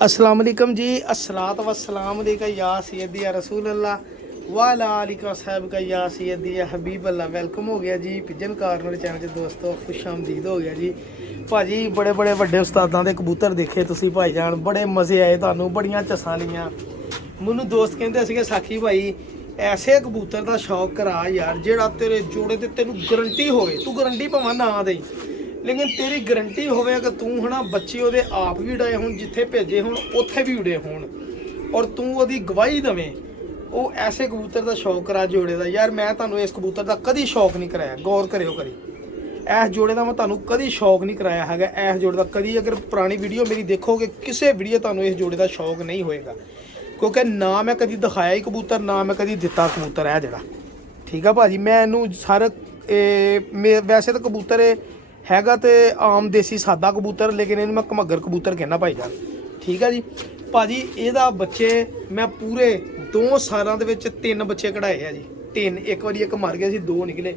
अस्सलाम वालेकुम जी। अस्सलात वस्सलाम अलैका या सैयदी या रसूल अल्लाह वाला आलिका साहब का या सैयदी या हबीब अल्लाह। वेलकम हो गया जी पिजन कार्नर चैनल च दोस्तों, खुश आमदीद हो गया जी भाजी। बड़े बड़े वड्डे उस्तादां दे कबूतर देखे तुसीं भाईजान, बड़े मज़े आए तुहानूं, बड़ियां चस्सां लियां। मैनूं दोस्त कहंदे सीगे साखी भाई ऐसे कबूतर दा शौक करा यार जेड़ा तेरे जोड़े ते तैनूं गारंटी होवे, तू गारंटी भावें ना देई लेकिन तेरी गारंटी होवे कि तू है ना बच्चे ਉਹਦੇ ਆਪ ਵੀ ਉਡਾਏ ਹੋਣ, ਜਿੱਥੇ ਭੇਜੇ ਹੋਣ ਉੱਥੇ ਵੀ ਉਡੇ ਹੋਣ ਔਰ ਤੂੰ ਉਹਦੀ ਗਵਾਹੀ ਦੇਵੇਂ। ਉਹ ਐਸੇ ਕਬੂਤਰ ਦਾ ਸ਼ੌਕ ਕਰਾ ਜੋੜੇ ਦਾ। ਯਾਰ ਮੈਂ ਤੁਹਾਨੂੰ ਇਸ ਕਬੂਤਰ ਦਾ ਕਦੀ ਸ਼ੌਕ ਨਹੀਂ ਕਰਾਇਆ, ਗੌਰ ਕਰਿਓ ਕਰੀ। ਇਸ ਜੋੜੇ ਦਾ ਮੈਂ ਤੁਹਾਨੂੰ ਕਦੀ ਸ਼ੌਕ ਨਹੀਂ ਕਰਾਇਆ ਹੈਗਾ। ਇਸ ਜੋੜੇ ਦਾ ਕਦੀ ਅਗਰ ਪੁਰਾਣੀ ਵੀਡੀਓ ਮੇਰੀ ਦੇਖੋਗੇ, ਕਿਸੇ ਵੀਡੀਓ ਤੁਹਾਨੂੰ ਇਸ ਜੋੜੇ ਦਾ ਸ਼ੌਕ ਨਹੀਂ ਹੋਏਗਾ, ਕਿਉਂਕਿ ਨਾ ਮੈਂ ਕਦੀ ਦਿਖਾਇਆ ਹੀ ਕਬੂਤਰ, ਨਾ ਮੈਂ ਕਦੀ ਦਿੱਤਾ ਕਬੂਤਰ। ਇਹ ਜਿਹੜਾ ਠੀਕ ਆ ਭਾਜੀ, ਮੈਂ ਇਹਨੂੰ ਸਰ ਵੈਸੇ ਤਾਂ ਕਬੂਤਰ हैगा तो आम देसी सादा कबूतर, लेकिन इन्हूं मैं घमग्गर कबूतर कहना भाईजान। ठीक है जी भाजी, ਇਹਦਾ बच्चे मैं पूरे 2 सालों ਦੇ ਵਿੱਚ 3 ਬੱਚੇ ਕਢਾਏ ਆ ਜੀ। 3 ਇੱਕ ਵਾਰੀ ਇੱਕ ਮਰ ਗਿਆ ਸੀ, 2 ਨਿਕਲੇ।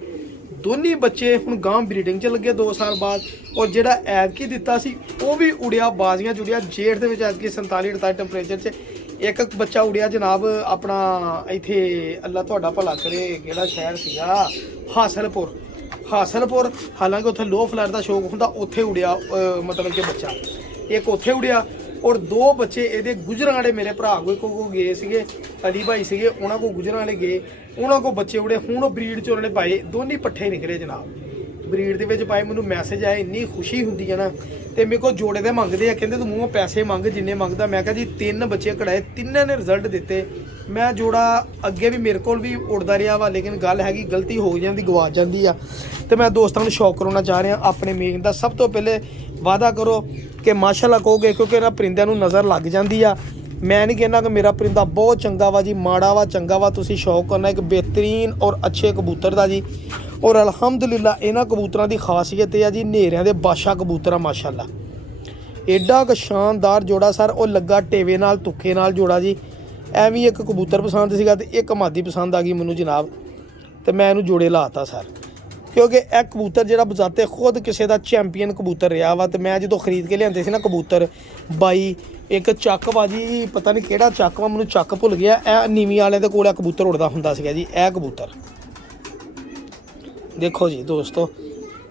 ਦੋਨੇ ਬੱਚੇ ਹੁਣ ਗਾਂ ਬਰੀਡਿੰਗ 'ਚ ਲੱਗੇ 2 ਸਾਲ ਬਾਅਦ। ਔਰ ਜਿਹੜਾ ਐਤਕੀ ਦਿੱਤਾ ਸੀ ਉਹ ਵੀ ਉੜਿਆ, ਬਾਜ਼ੀਆਂ ਜੁੜਿਆ ਜੇਠ ਦੇ ਵਿੱਚ। ਐਤਕੀ 47-48 ਟੈਂਪਰੇਚਰ 'ਚ ਇੱਕ ਬੱਚਾ ਉੜਿਆ ਜਨਾਬ ਆਪਣਾ ਇੱਥੇ, ਅੱਲਾ ਤੁਹਾਡਾ ਭਲਾ ਕਰੇ, ਕਿਹੜਾ ਸ਼ਹਿਰ ਸੀਗਾ, ਹਾਸਲਪੁਰ। ਹਾਲਾਂਕਿ ਉੱਥੇ ਲੋ ਫਲੈਟ ਦਾ ਸ਼ੌਕ ਹੁੰਦਾ, ਉੱਥੇ ਉੜਿਆ ਮਤਲਬ ਕਿ ਬੱਚਾ ਇੱਕ ਉੱਥੇ ਉੜਿਆ। ਔਰ 2 ਬੱਚੇ ਇਹਦੇ ਗੁਜਰਾਂ ਵਾਲੇ ਮੇਰੇ ਭਰਾ ਕੋ ਗਏ ਸੀਗੇ, ਅਲੀ ਭਾਈ ਸੀਗੇ, ਉਹਨਾਂ ਕੋ ਗੁਜਰਾਂ ਵਾਲੇ ਗਏ, ਉਹਨਾਂ ਕੋ ਬੱਚੇ ਉੜੇ। ਹੁਣ ਉਹ ਬਰੀਡ 'ਚ ਉਹਨਾਂ ਨੇ ਪਾਏ, ਦੋਨੇ ਪੱਠੇ ਨਿਕਲੇ ਜਨਾਬ, ਬਰੀਡ ਦੇ ਵਿੱਚ ਪਾਏ। ਮੈਨੂੰ ਮੈਸੇਜ ਆਏ, ਇੰਨੀ ਖੁਸ਼ੀ ਹੁੰਦੀ ਹੈ ਨਾ। ਤੇ ਮੇਰੇ ਕੋਲ ਜੋੜੇ ਦੇ ਮੰਗਦੇ ਆ, ਕਹਿੰਦੇ ਤੂੰ ਮੂੰਹੋਂ ਪੈਸੇ ਮੰਗ ਜਿੰਨੇ ਮੰਗਦਾ। ਮੈਂ ਕਿਹਾ ਜੀ 3 ਬੱਚੇ ਕਢਾਏ, ਤਿੰਨਾਂ ਨੇ ਰਿਜ਼ਲਟ ਦਿੱਤੇ। ਮੈਂ ਜੋੜਾ ਅੱਗੇ ਵੀ ਮੇਰੇ ਕੋਲ ਵੀ ਉੜਦਾ ਰਿਹਾ ਵਾ, ਲੇਕਿਨ ਗੱਲ ਹੈਗੀ ਗਲਤੀ ਹੋ ਜਾਂਦੀ, ਗਵਾ ਜਾਂਦੀ ਆ। ਤੇ ਮੈਂ ਦੋਸਤਾਂ ਨੂੰ ਸ਼ੌਕ ਕਰਾਉਣਾ ਚਾਹ ਰਿਹਾ ਆਪਣੇ ਮੇਨ ਦਾ। ਸਭ ਤੋਂ ਪਹਿਲੇ ਵਾਅਦਾ ਕਰੋ ਕਿ ਮਾਸ਼ਾਅੱਲਾ ਕਹੋਗੇ, ਕਿਉਂਕਿ ਇਹਨਾਂ ਪਰਿੰਦਿਆਂ ਨੂੰ ਨਜ਼ਰ ਲੱਗ ਜਾਂਦੀ ਆ। ਮੈਂ ਨਹੀਂ ਕਹਿੰਦਾ ਕਿ ਮੇਰਾ ਪਰਿੰਦਾ ਬਹੁਤ ਚੰਗਾ ਵਾ ਜੀ, ਮਾੜਾ ਵਾ, ਚੰਗਾ ਵਾ। ਤੁਸੀਂ ਸ਼ੌਕ ਕਰਨਾ ਇੱਕ ਬਿਹਤਰੀਨ ਔਰ ਅੱਛੇ ਕਬੂਤਰ ਦਾ ਜੀ। ਔਰ ਅਲਹਮਦੁਲਿਲਾ ਇਹਨਾਂ ਕਬੂਤਰਾਂ ਦੀ ਖਾਸੀਅਤ ਇਹ ਆ ਜੀ, ਹਨੇਰਿਆਂ ਦੇ ਬਾਦਸ਼ਾਹ ਕਬੂਤਰ ਆ ਮਾਸ਼ਾਅੱਲਾ। ਐਡਾ ਕੁ ਸ਼ਾਨਦਾਰ ਜੋੜਾ ਸਰ। ਉਹ ਲੱਗਾ ਟੇਵੇ ਨਾਲ, ਤੁੱਕੇ ਨਾਲ ਜੋੜਾ ਜੀ। ਐਵੇਂ ਇੱਕ ਕਬੂਤਰ ਪਸੰਦ ਸੀਗਾ ਤੇ ਇੱਕ ਮਾਦੀ ਪਸੰਦ ਆ ਗਈ ਮੈਨੂੰ ਜਨਾਬ, ਤੇ ਮੈਂ ਇਹਨੂੰ ਜੋੜੇ ਲਾਤਾ ਸਰ। ਕਿਉਂਕਿ ਇਹ ਕਬੂਤਰ ਜਿਹੜਾ ਬਜ਼ਾਤੇ ਖੁਦ ਕਿਸੇ ਦਾ ਚੈਂਪੀਅਨ ਕਬੂਤਰ ਰਿਹਾ ਵਾ। ਤੇ ਮੈਂ ਜਦੋਂ ਖਰੀਦ ਕੇ ਲਿਆਂਦੇ ਸੀ ਨਾ ਕਬੂਤਰ ਬਾਈ, ਇੱਕ ਚੱਕ ਵਾ ਜੀ, ਪਤਾ ਨਹੀਂ ਕਿਹੜਾ ਚੱਕ ਵਾ, ਮੈਨੂੰ ਚੱਕ ਭੁੱਲ ਗਿਆ। ਇਹ ਨੀਵੀਂ ਵਾਲਿਆਂ ਦੇ ਕੋਲ ਇਹ ਕਬੂਤਰ ਉੜਦਾ ਹੁੰਦਾ ਸੀਗਾ ਜੀ। ਇਹ ਕਬੂਤਰ ਦੇਖੋ ਜੀ ਦੋਸਤੋ,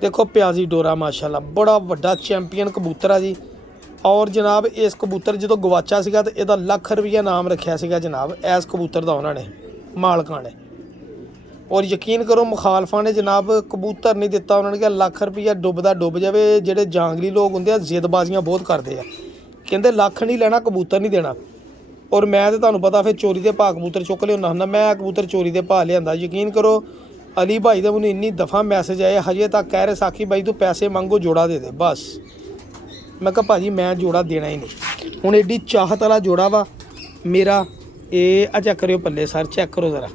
ਦੇਖੋ ਪਿਆਜ਼ੀ ਡੋਰਾ ਮਾਸ਼ਾਅੱਲਾ, ਬੜਾ ਵੱਡਾ ਚੈਂਪੀਅਨ ਕਬੂਤਰ ਆ ਜੀ। ਔਰ ਜਨਾਬ ਇਸ ਕਬੂਤਰ ਜਦੋਂ ਗਵਾਚਾ ਸੀਗਾ ਤਾਂ ਇਹਦਾ ਲੱਖ ਰੁਪਈਆ ਨਾਮ ਰੱਖਿਆ ਸੀਗਾ ਜਨਾਬ, ਇਸ ਕਬੂਤਰ ਦਾ ਉਹਨਾਂ ਨੇ, ਮਾਲਕਾਂ ਨੇ। ਔਰ ਯਕੀਨ ਕਰੋ ਮੁਖਾਲਫਾਂ ਨੇ ਜਨਾਬ ਕਬੂਤਰ ਨਹੀਂ ਦਿੱਤਾ। ਉਹਨਾਂ ਨੇ ਕਿਹਾ ਲੱਖ ਰੁਪਈਆ ਡੁੱਬਦਾ ਡੁੱਬ ਜਾਵੇ। ਜਿਹੜੇ ਜਾਂਗਲੀ ਲੋਕ ਹੁੰਦੇ ਆ ਜ਼ਿੱਦਬਾਜ਼ੀਆਂ ਬਹੁਤ ਕਰਦੇ ਆ, ਕਹਿੰਦੇ ਲੱਖ ਨਹੀਂ ਲੈਣਾ, ਕਬੂਤਰ ਨਹੀਂ ਦੇਣਾ। ਔਰ ਮੈਂ ਤਾਂ ਤੁਹਾਨੂੰ ਪਤਾ ਫਿਰ ਚੋਰੀ ਦੇ ਭਾਅ ਕਬੂਤਰ ਚੁੱਕ ਲਿਆਉਂਦਾ ਹੁੰਦਾ। ਮੈਂ ਕਬੂਤਰ ਚੋਰੀ ਦੇ ਭਾਅ ਲਿਆਂਦਾ। ਯਕੀਨ ਕਰੋ ਅਲੀ ਭਾਈ ਦਾ ਮੈਨੂੰ ਇੰਨੀ ਦਫਾ ਮੈਸੇਜ ਆਏ, ਹਜੇ ਤੱਕ ਕਹਿ ਰਹੇ ਸਾਖੀ ਭਾਈ ਤੂੰ ਪੈਸੇ ਮੰਗੋ ਜੋੜਾ ਦੇ ਦੇ ਬਸ। ਮੈਂ ਕਿਹਾ ਭਾਜੀ ਮੈਂ ਜੋੜਾ ਦੇਣਾ ਹੀ ਨਹੀਂ। ਹੁਣ ਐਡੀ ਚਾਹਤ ਵਾਲਾ ਜੋੜਾ ਵਾ ਮੇਰਾ। ਇਹ ਆ ਚੈੱਕ ਕਰਿਓ ਪੱਲੇ ਸਰ, ਚੈੱਕ ਕਰੋ ਜ਼ਰਾ।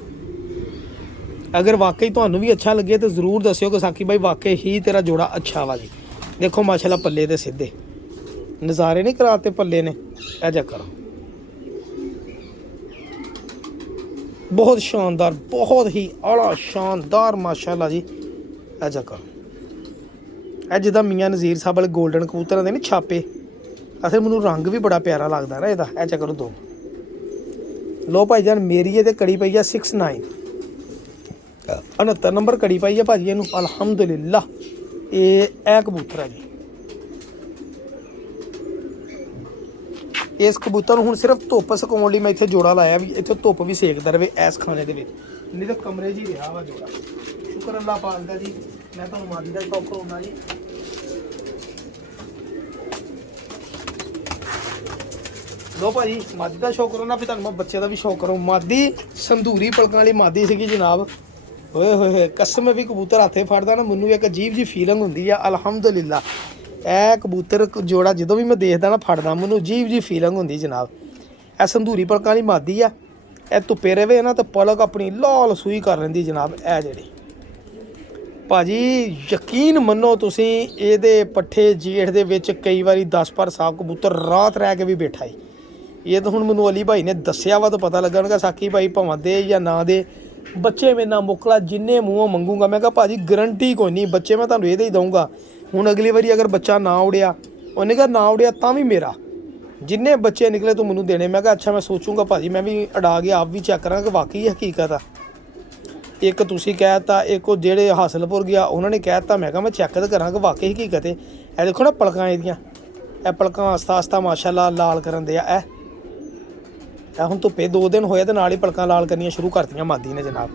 ਅਗਰ ਵਾਕਈ ਤੁਹਾਨੂੰ ਵੀ ਅੱਛਾ ਲੱਗੇ ਤਾਂ ਜ਼ਰੂਰ ਦੱਸਿਓ ਕਿ ਸਾਖੀ ਭਾਈ ਵਾਕਈ ਹੀ ਤੇਰਾ ਜੋੜਾ ਅੱਛਾ ਵਾ ਜੀ। ਦੇਖੋ ਮਾਸ਼ਾਅੱਲਾ ਪੱਲੇ ਦੇ ਸਿੱਧੇ ਨਜ਼ਾਰੇ ਨਹੀਂ ਕਰਾਤੇ ਪੱਲੇ ਨੇ। ਇਹ ਚੈੱਕ ਕਰੋ, ਬਹੁਤ ਸ਼ਾਨਦਾਰ, ਬਹੁਤ ਹੀ ਆਲਾ ਸ਼ਾਨਦਾਰ ਮਾਸ਼ਾਅੱਲਾ ਜੀ। ਇਹ ਚੈੱਕ ਕਰੋ, ਇਹ ਜਿੱਦਾਂ ਮੀਆਂ ਨਜ਼ੀਰ ਸਾਹਿਬ ਵਾਲੇ ਗੋਲਡਨ ਕਬੂਤਰਾਂ ਦੇ ਨਹੀਂ ਛਾਪੇ, ਅਸਲ ਮੈਨੂੰ ਰੰਗ ਵੀ ਬੜਾ ਪਿਆਰਾ ਲੱਗਦਾ ਨਾ ਇਹਦਾ। ਇਹ ਚੈੱਕ ਕਰੋ 2। ਲੋ ਭਾਈਜਾਨ ਮੇਰੀ ਇਹਦੇ ਕੜੀ ਪਈ ਆ 69, 69 ਨੰਬਰ ਕੜੀ ਪਾਈ ਆ ਭਾਜੀ ਇਹਨੂੰ ਅਲਹਮਦੁਲਿਲਾ। ਇਹ ਕਬੂਤਰ ਆ ਜੀ। ਇਸ ਕਬੂਤਰ ਨੂੰ ਹੁਣ ਸਿਰਫ ਧੁੱਪ ਸੁਕਾਉਣ ਲਈ ਮੈਂ ਇੱਥੇ ਜੋੜਾ ਲਾਇਆ ਵੀ ਇੱਥੇ ਧੁੱਪ ਵੀ ਸੇਕਦਾ ਰਹੇ ਇਸ ਖਾਣੇ ਦੇ ਵਿੱਚ, ਨਹੀਂ ਤਾਂ ਕਮਰੇ 'ਚ ਹੀ ਰਿਹਾ ਵਾ ਜੋੜਾ। ਸ਼ੁਕਰ ਅੱਲਾ ਪਾਕ ਦਾ ਜੀ। ਮੈਂ ਤੁਹਾਨੂੰ ਮਾਦੀ ਦਾ ਸ਼ੌਕ ਕਰਾਉਣਾ ਜੀ। ਲੋ ਭਾਜੀ ਮਾਦੀ ਦਾ ਸ਼ੌਕ ਕਰਾਉਣਾ, ਫਿਰ ਤੁਹਾਨੂੰ ਮੈਂ ਬੱਚੇ ਦਾ ਵੀ ਸ਼ੌਕ ਕਰਾਂ। ਮਾਦੀ ਸੰਧੂਰੀ ਪਲਕਾਂ ਵਾਲੀ ਮਾਦੀ ਸੀਗੀ ਜਨਾਬ। ਹੋਏ ਹੋਏ ਕਸਮ ਵੀ ਕਬੂਤਰ ਹੱਥੇ ਫੜਦਾ ਨਾ ਮੈਨੂੰ ਇੱਕ ਅਜੀਬ ਜਿਹੀ ਫੀਲਿੰਗ ਹੁੰਦੀ ਆ ਅਲਹਮਦੁਲਿਲਾ। ਇਹ ਕਬੂਤਰ ਜੋੜਾ ਜਦੋਂ ਵੀ ਮੈਂ ਦੇਖਦਾ ਨਾ ਫੜਦਾ, ਮੈਨੂੰ ਅਜੀਬ ਜਿਹੀ ਫੀਲਿੰਗ ਹੁੰਦੀ ਜਨਾਬ। ਇਹ ਸੰਧੂਰੀ ਪਲਕਾਂ ਵਾਲੀ ਮਾਦੀ ਆ। ਇਹ ਧੁੱਪੇ ਰਵੇ ਨਾ ਤਾਂ ਪਲਕ ਆਪਣੀ ਲਾਲ ਸੂਈ ਕਰ ਲੈਂਦੀ ਜਨਾਬ। ਇਹ ਜਿਹੜੀ ਭਾਜੀ ਯਕੀਨ ਮੰਨੋ ਤੁਸੀਂ, ਇਹਦੇ ਪੱਠੇ ਜੇਠ ਦੇ ਵਿੱਚ ਕਈ ਵਾਰੀ 10 ਪਰ ਸਾਫ ਕਬੂਤਰ ਰਾਤ ਰਹਿ ਕੇ ਵੀ ਬੈਠਾ ਈ। ਇਹ ਤਾਂ ਹੁਣ ਮੈਨੂੰ ਅਲੀ ਭਾਈ ਨੇ ਦੱਸਿਆ ਵਾ ਤਾਂ ਪਤਾ ਲੱਗਾ ਉਹਨੇ ਕਿਹਾ ਸਾਕੀ ਭਾਈ ਭਾਵੇਂ ਦੇ ਜਾਂ ਨਾ ਦੇ, ਬੱਚੇ ਮੇਰੇ ਨਾਲ ਮੁਕਲਾ ਜਿੰਨੇ ਮੂੰਹੋਂ ਮੰਗੂਗਾ। ਮੈਂ ਕਿਹਾ ਭਾਜੀ ਗਰੰਟੀ ਕੋਈ ਨਹੀਂ, ਬੱਚੇ ਮੈਂ ਤੁਹਾਨੂੰ ਇਹਦੇ ਹੀ ਦਊਂਗਾ। ਹੁਣ ਅਗਲੀ ਵਾਰੀ ਅਗਰ ਬੱਚਾ ਨਾ ਉੜਿਆ, ਉਹਨੇ ਕਿਹਾ ਨਾ ਉੜਿਆ ਤਾਂ ਵੀ ਮੇਰਾ, जिन्ने बच्चे निकले तो मैनू देने। मैं कहा अच्छा मैं सोचूंगा भाजी, मैं भी अड़ा के आप भी चेक करा कि वाकई हकीकत आ। एक तुसी कहता, एक वो जेड़े हासिलपुर गया उन्होंने कहता। मैं कहा मैं चेक तो करा कि वाकई हकीकत है। ए देखो ना पलकां एहदियां, ए पलकां आस्ता आस्ता माशाअल्लाह लाल करन दिया। ए हुण धुप्पे 2 दिन होए ते नाल ही पलकां लाल करनियां शुरू करतियां मादी ने जनाब।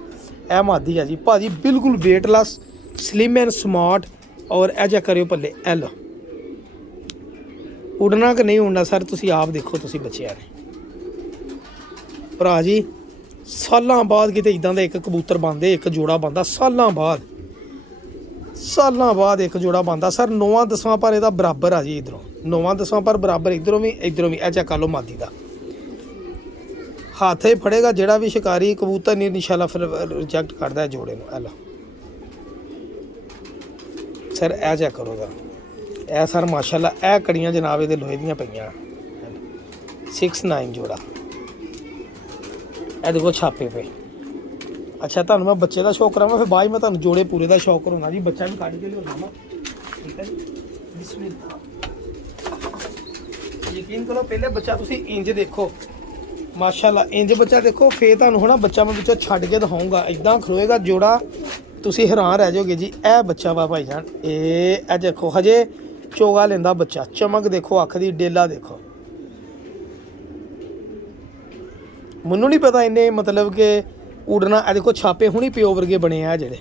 ए मादी है जी भाजी, बिल्कुल वेटलैस, स्लिम एंड स्मार्ट। और ए चेक करियो पल्ले, ए लो उड़ना कि नहीं उड़ना सर तुसी आप देखो। तुसी बच्चियां ने भरा जी सालां बाद किते इदां दा एक कबूतर बनदे, एक जोड़ा बनदा सालां बाद एक जोड़ा बनदा सर। 9-10 पर इहदा बराबर आ जी, इधरों 9-10 पर बराबर, इधरों भी ए चेक कर लो मादी दा। हाथे फड़ेगा जेड़ा भी शिकारी कबूतर नहीं इंशाअल्लाह फिर रिजेक्ट करदा है जोड़े नूं। लो सर ए चेक करो दा, ए सर माशाअल्लाह ए कड़ियां जनाब इहदे लोहे दियां पईयां। 6-9 जोड़ा, ए देखो छापे पे। अच्छा तुहानूं मैं बच्चे का शौक करावां, फिर बाद मैं तुहानूं जोड़े पूरे का शौक कराउणा जी। बच्चा भी कढ के लिआउणा वा, ठीक है जी। बिस्मिल्लाह, यकीन करो पहले बच्चा तुसीं इंज देखो माशाअल्लाह, इंज बच्चा देखो, फिर तुहानूं है ना बच्चा मैं बच्चा छड्ड के दिखाऊंगा। इदां खलोएगा जोड़ा, तुसीं हैरान रह जाओगे जी। ए बच्चा वा भाईजान, ए देखो हजे चोगा लेंदा बच्चा। चमक देखो, अख दी डेला देखो। मैनू नहीं पता इन्हें मतलब कि उड़ना। ए देखो छापे हुणी प्यो वर्गे बने आ जेड़े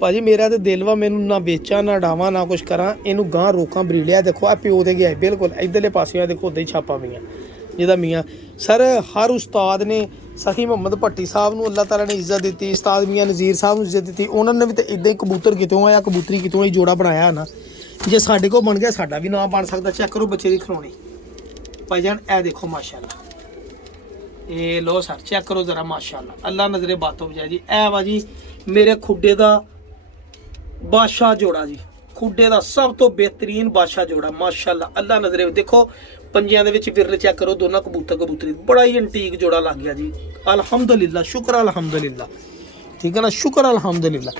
भाजी। मेरा तो दिल वा मैनू ना बेचा ना डावां ना कुछ करा, इनू गां रोकां बरीड़िया। देखो आ प्यो ते गया बिल्कुल इधरले पासे, देखो उदां ही छापा पईयां जिहदा मियाँ। सर हर उस्ताद ने सखी मुहम्मद भट्टी साहब नूं अल्लाह ताला ने इज्जत दी, उस्ताद मियाँ नज़ीर साहब नूं इज्जत दी। उन्होंने भी तो इदां ही कबूतर कितों आया, कबूतरी कितों ही जोड़ा बनाया ना। जे साडे कोल बन गया साडा भी नाम बन सकदा। चेक करो बच्चे दी खिलौनी भाईजान, ए देखो माशाअल्लाह। ये लो सर चेक करो ज़रा माशाअल्लाह, अल्लाह नज़रे बातों बजाए जी। ए वा जी मेरे खुडे दा बादशाह जोड़ा जी, खुडे दा सब तो बेहतरीन बादशाह जोड़ा माशाअल्लाह। अल्लाह नज़रे देखो पंजियां दे विच विरल चेक करो, दोनों कबूतर कबूतरी बड़ा ही एंटीक जोड़ा लग गया जी। अल्हम्दुलिल्लाह, शुक्र अल्हम्दुलिल्लाह, ठीक है ना, शुक्र अल्हम्दुलिल्लाह।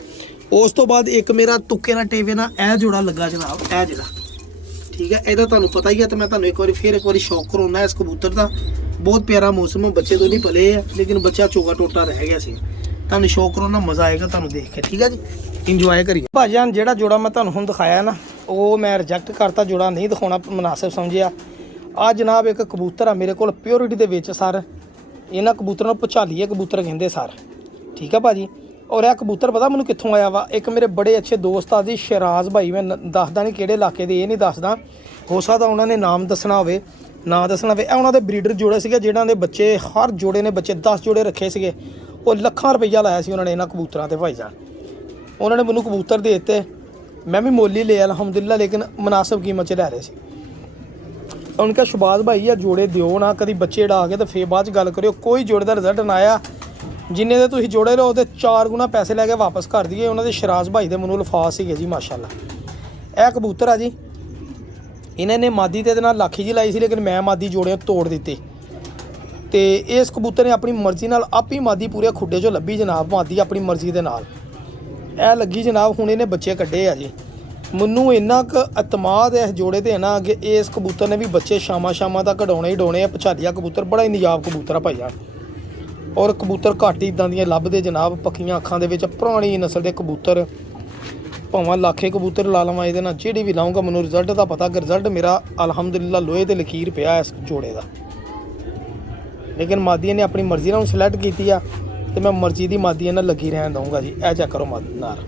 उस तो बाद एक मेरा तुक्के ना टेवे ना ए जोड़ा लगा जनाब, ए जेड़ा ठीक है। ਇਹਦਾ ਤੁਹਾਨੂੰ पता ही है, तो मैं ਤੁਹਾਨੂੰ एक बार शौक कराउना इस कबूतर का। बहुत प्यारा मौसम है, बच्चे तो नहीं पले है लेकिन बच्चा चोगा टोटा रह गया सी। ਤੁਹਾਨੂੰ शौक कराउना, मज़ा आएगा ਤੁਹਾਨੂੰ देख के, ठीक है जी। इंजॉय करिए भाईजान। ਜਿਹੜਾ जोड़ा मैं ਤੁਹਾਨੂੰ ਹੁਣ दिखाया ना, वो मैं रिजेक्ट करता, जोड़ा नहीं दिखाना मुनासिब समझिया। आ जनाब एक कबूतर आ मेरे को प्योरिटी ਦੇ ਵਿੱਚ सर। ਇਹਨਾਂ कबूतरों ਨੂੰ ਭੁਚਾਲੀਏ कबूतर ਕਹਿੰਦੇ सर, ठीक है भाजी। और यह कबूतर पता मैनू कित्थों आया वा, एक मेरे बड़े अच्छे दोस्त आ जी शराज भाई, मैं दसदा नहीं किहड़े इलाके दे, ये नहीं दसदा, हो सकदा उन्होंने नाम दसना होवे ना दसना होवे। उन्होंने ब्रीडर जोड़े सीगे जिन्हां दे बच्चे, हर जोड़े ने बच्चे 10 जोड़े रखे सीगे। वो लाखां रुपया लाया सी उन्होंने इन्हां कबूतरां ते भाईजान। उन्होंने मैनू कबूतर दे दित्ते, मैं भी मुੱਲ ही लिया अल्हम्दुलिल्लाह, लेकिन मुनासिब कीमत च लै रहे सी। उनका शबाज भाई या जोड़े दिओ ना, कभी बच्चे उड़ा के तो फिर बाद च गल करियो। कोई जोड़े का रिजल्ट ना आया, जिन्ने दे तुसीं जोड़े लो तो 4 गुना पैसे लैके वापस कर दिए। उन्होंने शराज भाई के मनो लफाज सीगे जी माशाअल्लाह। यह कबूतर आ जी, इन्होंने मादी ते नाल लाखी जी लाई सी, लेकिन मैं मादी जोड़े तोड़ दिते। तो इस कबूतर ने अपनी मर्जी नाल आप ही मादी पूरे खुडे चों लभी जनाब, मादी अपनी मर्जी के नाल ए लगी जनाब। हुण इन्हें बच्चे कड्ढे आ जी। मैनू इन्ना क अतमाद है इस जोड़े ते ना कि इस कबूतर ने भी बच्चे शामां तक डौने ही डौने। भचालिया कबूतर बड़ा ही निजाब कबूतर आ भाईजान। और कबूतर घट ही इदां दियां लभदे जनाब, पक्कियां अखां दे विच पुरानी नस्ल के कबूतर। भावें लाखे कबूतर ला लवां इहदे नाल, जिहड़ी भी लाऊंगा मैनू रिजल्ट दा पता कि रिजल्ट मेरा अल्हम्दुलिल्लाह लोहे ते लकीर पिया इस जोड़े दा। लेकिन मादी ने अपनी मर्जी नाल सिलेक्ट कीती आ, ते मैं मर्जी दी मादी नाल लगी रहन दूंगा जी। ए चेक करो मादी नाल,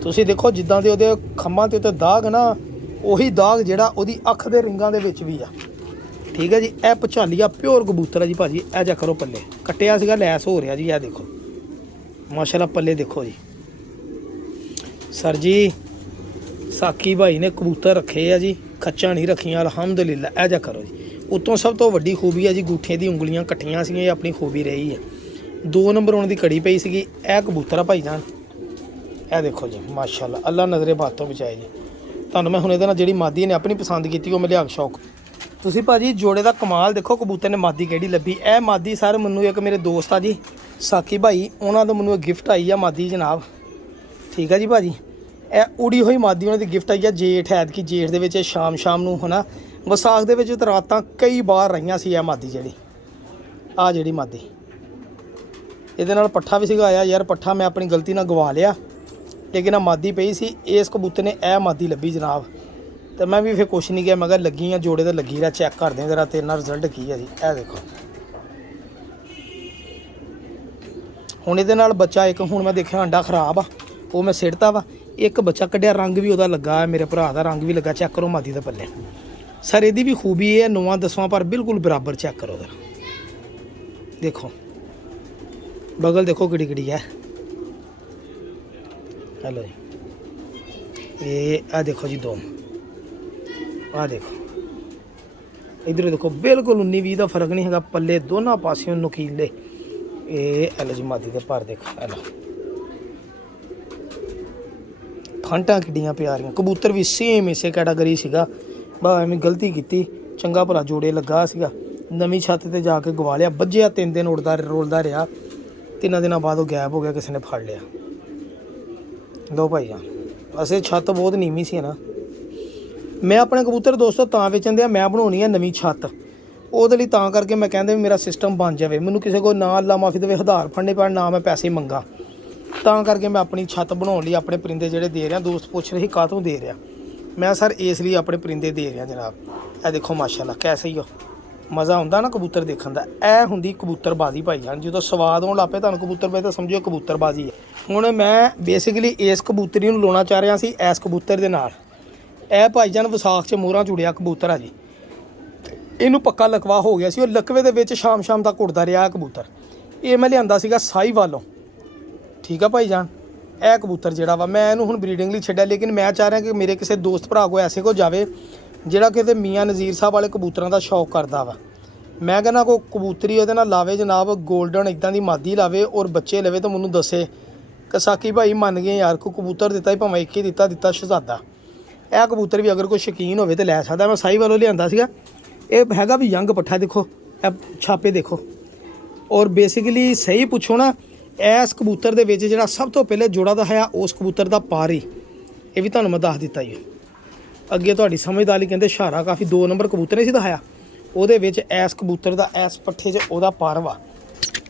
तुसीं देखो जिद्दां दे ओहदे खंभां ते उत्ते दाग ना, उही दाग जिहड़ा ओहदी अख दे रिंगां दे विच भी आ, ठीक है जी। ए भचालिया प्योर कबूतर है जी भाजी। ए चेक करो पल्ले कट्टिया सीगा, लैस हो रहा जी। ए देखो माशाल्लाह पल्ले देखो जी सर जी। साकी भाई ने कबूतर रखे है जी, खच्चां नहीं रखियां अल्हम्दुलिल्लाह। ए चेक करो जी। उत्तों सब तो वड्डी खूबी है जी, गूठे दी उंगलियां कट्टियां सीगियां, ये अपनी खूबी रही है। 2 नंबर उन्होंने कड़ी पई सीगी। ए कबूतर आ भाईजान, ए देखो जी माशाल्लाह, अल्लाह नज़रे बातों बचाए जी। तुहानूं मैं हुण इहदे नाल जिहड़ी मादी ने अपनी पसंद कीती, मैं लिया शौक। तुसीं भाजी जोड़े का कमाल देखो, कबूतर ने मादी किहड़ी लभी। ए मादी सर मैनू एक मेरे दोस्त आ जी साकी भाई, उन्होंने तो मैनू गिफ्ट आई है मादी जनाब, ठीक है जी भाजी। ए उड़ी हुई मादी उन्होंने गिफ्ट आई है जेठ, ऐतकी जेठ दे विच शाम नूं है ना ਵਿਸਾਖ ਦੇ ਵਿੱਚ ਤਾਂ ਰਾਤਾਂ ਕਈ ਵਾਰ ਰਹੀਆਂ ਸੀ ਇਹ ਮਾਦੀ ਜਿਹੜੀ ਆ ਜਿਹੜੀ ਮਾਦੀ। ਇਹਦੇ ਨਾਲ ਪੱਠਾ ਵੀ ਸੀਗਾ ਆਇਆ ਯਾਰ, ਪੱਠਾ ਮੈਂ ਆਪਣੀ ਗਲਤੀ ਨਾਲ ਗਵਾ ਲਿਆ, ਲੇਕਿਨ ਆ ਮਾਦੀ ਪਈ ਸੀ। ਇਸ ਕਬੂਤਰ ਨੇ ਇਹ ਮਾਦੀ ਲੱਭੀ ਜਨਾਬ, ਤੇ ਮੈਂ ਵੀ ਫਿਰ ਕੁਛ ਨਹੀਂ ਕਿਹਾ, ਮੈਂ ਕਿਹਾ ਲੱਗੀ ਆ ਜੋੜੇ ਤੇ ਲੱਗੀ ਰਿਹਾ, ਚੈੱਕ ਕਰਦੇ ਜ਼ਰਾ ਤੇਰੇ ਨਾਲ ਰਿਜ਼ਲਟ ਕੀ ਹੈ ਜੀ। ਇਹ ਦੇਖੋ ਹੁਣ ਇਹਦੇ ਨਾਲ ਬੱਚਾ ਇੱਕ, ਹੁਣ ਮੈਂ ਦੇਖਿਆ ਅੰਡਾ ਖਰਾਬ ਆ, ਉਹ ਮੈਂ ਸਿੱਟਤਾ ਵਾ, ਇੱਕ ਬੱਚਾ ਕੱਢਿਆ, ਰੰਗ ਵੀ ਉਹਦਾ ਲੱਗਾ, ਮੇਰੇ ਭਰਾ ਦਾ ਰੰਗ ਵੀ ਲੱਗਾ। ਚੈੱਕ ਕਰੋ ਮਾਦੀ ਦੇ ਪੱਲੇ ਸਰ, ਇਹਦੀ ਵੀ ਖੂਬੀ ਇਹ 9-10ਵਾਂ ਪਰ ਬਿਲਕੁਲ ਬਰਾਬਰ। ਚੈੱਕ ਕਰੋ ਜ਼ਰਾ, ਦੇਖੋ ਬਗਲ ਦੇਖੋ ਕਿਹੜੀ ਕਿਹੜੀ ਹੈ। ਹੈਲੋ ਜੀ, ਇਹ ਆ ਦੇਖੋ ਜੀ ਦੋਮ, ਆ ਦੇਖੋ ਇਧਰ ਦੇਖੋ, ਬਿਲਕੁਲ 19-20 ਦਾ ਫਰਕ ਨਹੀਂ ਹੈਗਾ, ਪੱਲੇ ਦੋਨਾਂ ਪਾਸਿਓਂ ਨੁਕੀਲੇ। ਇਹ ਹੈਲੋ ਜੀ ਮਾਦੀ ਦੇ ਪਰ ਦੇਖੋ, ਹੈਲੋ ਫਾਂਟਾਂ ਕਿੱਡੀਆਂ ਪਿਆਰੀਆਂ। ਕਬੂਤਰ ਵੀ ਸੇਮ ਇਸੇ ਕੈਟਾਗਰੀ ਸੀਗਾ, ਬਾ ਐਵੇਂ ਗਲਤੀ ਕੀਤੀ, ਚੰਗਾ ਭਲਾ ਜੋੜੇ ਲੱਗਾ ਸੀਗਾ, ਨਵੀਂ ਛੱਤ ਤੇ ਜਾ ਕੇ ਗਵਾ ਲਿਆ, ਵੱਜਿਆ 3 ਦਿਨ ਉੜਦਾ ਰੋਲਦਾ ਰਿਹਾ, 3 ਦਿਨਾਂ ਬਾਅਦ ਉਹ ਗਾਇਬ ਹੋ ਗਿਆ, ਕਿਸੇ ਨੇ ਫੜ ਲਿਆ। ਲੋ ਭਾਈ ਜਾਨ, ਅਸੀਂ ਛੱਤ ਬਹੁਤ ਨੀਵੀਂ ਸੀ ਨਾ। ਮੈਂ ਆਪਣੇ ਕਬੂਤਰ ਦੋਸਤੋ ਤਾਂ ਵੇਚਣ ਦਿਆ, ਮੈਂ ਬਣਾਉਣੀ ਹੈ ਨਵੀਂ ਛੱਤ, ਉਹਦੇ ਲਈ ਤਾਂ ਕਰਕੇ ਮੈਂ ਕਹਿੰਦੇ ਵੀ ਮੇਰਾ ਸਿਸਟਮ ਬਣ ਜਾਵੇ, ਮੈਨੂੰ ਕਿਸੇ ਕੋਲ ਨਾ ਅੱਲਾ ਮਾਫੀ ਦੇਵੇ ਆਧਾਰ ਫੜਨੇ ਪੈਣ, ਨਾ ਮੈਂ ਪੈਸੇ ਮੰਗਾ, ਤਾਂ ਕਰਕੇ ਮੈਂ ਆਪਣੀ ਛੱਤ ਬਣਾਉਣ ਲਈ ਆਪਣੇ ਪਰਿੰਦੇ ਜਿਹੜੇ ਦੇ ਰਿਹਾ। ਦੋਸਤ ਪੁੱਛ ਰਹੇ ਕਾਹਤੋਂ ਦੇ ਰਿਹਾ, ਮੈਂ ਸਰ ਇਸ ਲਈ ਆਪਣੇ ਪਰਿੰਦੇ ਦੇ ਰਿਹਾ ਜਨਾਬ। ਇਹ ਦੇਖੋ ਮਾਸ਼ਾਅੱਲਾ ਕੈਸੇ ਹੀ ਹੋ, ਮਜ਼ਾ ਆਉਂਦਾ ਨਾ ਕਬੂਤਰ ਦੇਖਣ ਦਾ। ਇਹ ਹੁੰਦੀ ਕਬੂਤਰਬਾਜ਼ੀ ਭਾਈ ਜਾਨ, ਜਦੋਂ ਸਵਾਦ ਆਉਣ ਲੱਪੇ ਤੁਹਾਨੂੰ ਕਬੂਤਰਬਾਜ਼ੀ ਤਾਂ ਸਮਝਿਓ ਕਬੂਤਰਬਾਜ਼ੀ ਹੈ। ਹੁਣ ਮੈਂ ਬੇਸਿਕਲੀ ਇਸ ਕਬੂਤਰੀ ਨੂੰ ਲਾਉਣਾ ਚਾਹ ਰਿਹਾ ਸੀ ਇਸ ਕਬੂਤਰ ਦੇ ਨਾਲ। ਇਹ ਭਾਈ ਜਾਨ ਵਿਸਾਖ 'ਚ ਮੋਹਰਾਂ ਜੁੜਿਆ ਕਬੂਤਰ ਆ ਜੀ, ਇਹਨੂੰ ਪੱਕਾ ਲਕਵਾ ਹੋ ਗਿਆ ਸੀ, ਉਹ ਲਕਵੇ ਦੇ ਵਿੱਚ ਸ਼ਾਮ ਤੱਕ ਉੱਡਦਾ ਰਿਹਾ ਕਬੂਤਰ। ਇਹ ਮੈਂ ਲਿਆਂਦਾ ਸੀਗਾ ਸਾਹੀਵਾਲੋਂ, ਠੀਕ ਆ ਭਾਈ ਜਾਨ। ਇਹ ਕਬੂਤਰ ਜਿਹੜਾ ਵਾ ਮੈਂ ਇਹਨੂੰ ਹੁਣ ਬਰੀਡਿੰਗ ਲਈ ਛੱਡਿਆ, ਲੇਕਿਨ ਮੈਂ ਚਾਹ ਰਿਹਾ ਕਿ ਮੇਰੇ ਕਿਸੇ ਦੋਸਤ ਭਰਾ ਕੋਲ ਐਸੇ ਕੋ ਜਾਵੇ ਜਿਹੜਾ ਕਿਤੇ ਮੀਆਂ ਨਜ਼ੀਰ ਸਾਹਿਬ ਵਾਲੇ ਕਬੂਤਰਾਂ ਦਾ ਸ਼ੌਕ ਕਰਦਾ ਵਾ। ਮੈਂ ਕਹਿੰਦਾ ਕੋਈ ਕਬੂਤਰੀ ਉਹਦੇ ਨਾਲ ਲਾਵੇ ਜਨਾਬ, ਗੋਲਡਨ ਇੱਦਾਂ ਦੀ ਮਾਦੀ ਲਾਵੇ ਔਰ ਬੱਚੇ ਲਵੇ ਤਾਂ ਮੈਨੂੰ ਦੱਸੇ ਕਿ ਸਾਕੀ ਭਾਈ ਮੰਨ ਗਏ ਯਾਰ, ਕੋਈ ਕਬੂਤਰ ਦਿੱਤਾ ਹੀ ਭਾਵੇਂ ਇੱਕ ਹੀ ਦਿੱਤਾ ਸ਼ਹਜ਼ਾਦਾ। ਇਹ ਕਬੂਤਰ ਵੀ ਅਗਰ ਕੋਈ ਸ਼ੌਕੀਨ ਹੋਵੇ ਤਾਂ ਲੈ ਸਕਦਾ। ਮੈਂ ਸਾਹੀਵਾਲੋਂ ਲਿਆਂਦਾ ਸੀਗਾ, ਇਹ ਹੈਗਾ ਵੀ ਯੰਗ ਪੱਠਾ, ਦੇਖੋ ਇਹ ਛਾਪੇ ਦੇਖੋ। ਔਰ ਬੇਸਿਕਲੀ ਸਹੀ ਪੁੱਛੋ ਨਾ, ਇਸ ਕਬੂਤਰ ਦੇ ਵਿੱਚ ਜਿਹੜਾ ਸਭ ਤੋਂ ਪਹਿਲੇ ਜੋੜਾ ਦਾ ਹੈ ਉਸ ਕਬੂਤਰ ਦਾ ਪਾਰੀ, ਇਹ ਵੀ ਤੁਹਾਨੂੰ ਮੈਂ ਦੱਸ ਦਿੱਤਾ ਜੀ। ਅੱਗੇ ਤੁਹਾਡੀ ਸਮਝਦਾਰੀ ਕਹਿੰਦੇ ਸ਼ਹਾਰਾ ਕਾਫੀ 2 ਨੰਬਰ ਕਬੂਤਰ ਨਹੀਂ ਸੀ ਦਿਖਾਇਆ, ਉਹਦੇ ਵਿੱਚ ਇਸ ਕਬੂਤਰ ਦਾ ਇਸ ਪੱਠੇ 'ਚ ਉਹਦਾ ਪਰ ਵਾ,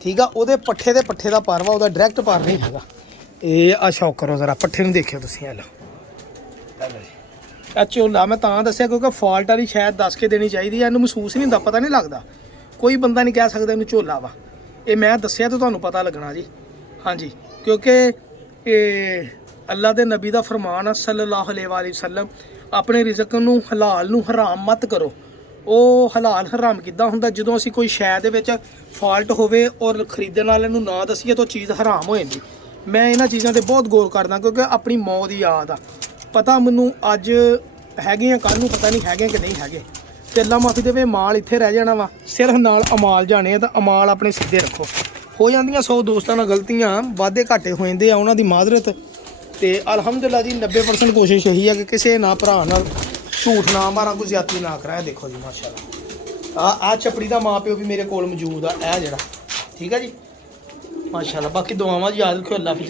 ਠੀਕ ਆ, ਉਹਦੇ ਪੱਠੇ ਦੇ ਪੱਠੇ ਦਾ ਪਰ ਵਾ, ਉਹਦਾ ਡਾਇਰੈਕਟ ਪਰ ਨਹੀਂ ਹੈਗਾ। ਇਹ ਆ ਸ਼ੌਕ ਕਰੋ ਜ਼ਰਾ, ਪੱਠੇ ਨੂੰ ਦੇਖਿਓ ਤੁਸੀਂ। ਹੈਲੋ ਇਹ ਝੋਲਾ ਮੈਂ ਤਾਂ ਦੱਸਿਆ ਕਿਉਂਕਿ ਫਾਲਟ ਵਾਲੀ ਸ਼ਾਇਦ ਦੱਸ ਕੇ ਦੇਣੀ ਚਾਹੀਦੀ ਹੈ, ਇਹਨੂੰ ਮਹਿਸੂਸ ਨਹੀਂ ਹੁੰਦਾ, ਪਤਾ ਨਹੀਂ ਲੱਗਦਾ, ਕੋਈ ਬੰਦਾ ਨਹੀਂ ਕਹਿ ਸਕਦਾ ਇਹਨੂੰ ਝੋਲਾ ਵਾ। ਇਹ ਮੈਂ ਦੱਸਿਆ ਤਾਂ ਤੁਹਾਨੂੰ ਪਤਾ ਲੱਗਣਾ ਜੀ। ਹਾਂਜੀ, ਕਿਉਂਕਿ ਇਹ ਅੱਲਾ ਦੇ ਨਬੀ ਦਾ ਫਰਮਾਨ ਆ ਸੱਲੱਲਾਹੁ ਅਲੈਹਿ ਵਸੱਲਮ, ਆਪਣੇ ਰਿਜ਼ਕ ਨੂੰ ਹਲਾਲ ਨੂੰ ਹਰਾਮ ਮਤ ਕਰੋ। ਉਹ ਹਲਾਲ ਹਰਾਮ ਕਿੱਦਾਂ ਹੁੰਦਾ, ਜਦੋਂ ਅਸੀਂ ਕੋਈ ਸ਼ੈ ਦੇ ਵਿੱਚ ਫਾਲਟ ਹੋਵੇ ਔਰ ਖਰੀਦਣ ਵਾਲੇ ਨੂੰ ਨਾ ਦਸੀਏ ਤਾਂ ਚੀਜ਼ ਹਰਾਮ ਹੋ ਜਾਂਦੀ। ਮੈਂ ਇਹਨਾਂ ਚੀਜ਼ਾਂ ਤੇ ਬਹੁਤ ਗੌਰ ਕਰਦਾ ਕਿਉਂਕਿ ਆਪਣੀ ਮੌਤ ਦੀ ਯਾਦ ਆ, ਪਤਾ ਮੈਨੂੰ ਅੱਜ ਹੈਗੇ ਆ, ਕੱਲ੍ਹ ਨੂੰ ਪਤਾ ਨਹੀਂ ਹੈਗੇ ਕਿ ਨਹੀਂ ਹੈਗੇ। ਤੇ ਅੱਲਾ ਮਾਫੀ ਦੇਵੇ ਮਾਲ ਇੱਥੇ ਰਹਿ ਜਾਣਾ ਵਾ, ਸਿਰਫ ਨਾਲ ਅਮਾਲ ਜਾਣੇ ਆ, ਤਾਂ ਅਮਾਲ ਆਪਣੇ ਸਿੱਧੇ ਰੱਖੋ। ਹੋ ਜਾਂਦੀਆਂ 100 ਦੋਸਤਾਂ ਨਾਲ ਗਲਤੀਆਂ, ਵਾਧੇ ਘਾਟੇ ਹੋ ਜਾਂਦੇ ਆ, ਉਹਨਾਂ ਦੀ ਮਾਜ਼ਰਤ। ਤੇ ਅਲਹਮਦੁਲਿਲਾ ਜੀ 90% ਕੋਸ਼ਿਸ਼ ਇਹੀ ਹੈ ਕਿ ਕਿਸੇ ਨਾ ਭਰਾ ਨਾਲ ਝੂਠ ਨਾ ਮਾਰਾਂ, ਕੋਈ ਜ਼ਿਆਦਤੀ ਨਾ ਕਰਾਂ। ਦੇਖੋ ਜੀ ਮਾਸ਼ਾਅੱਲਾ, ਆ ਚਪੜੀ ਦਾ ਮਾਂ ਪਿਓ ਵੀ ਮੇਰੇ ਕੋਲ ਮੌਜੂਦ ਆ, ਇਹ ਜਿਹੜਾ, ਠੀਕ ਹੈ ਜੀ ਮਾਸ਼ਾਅੱਲਾ। ਬਾਕੀ ਦੁਆਵਾਂ ਯਾਦ ਰੱਖਿਓ, ਅੱਲਾ ਹਾਫਿਜ਼।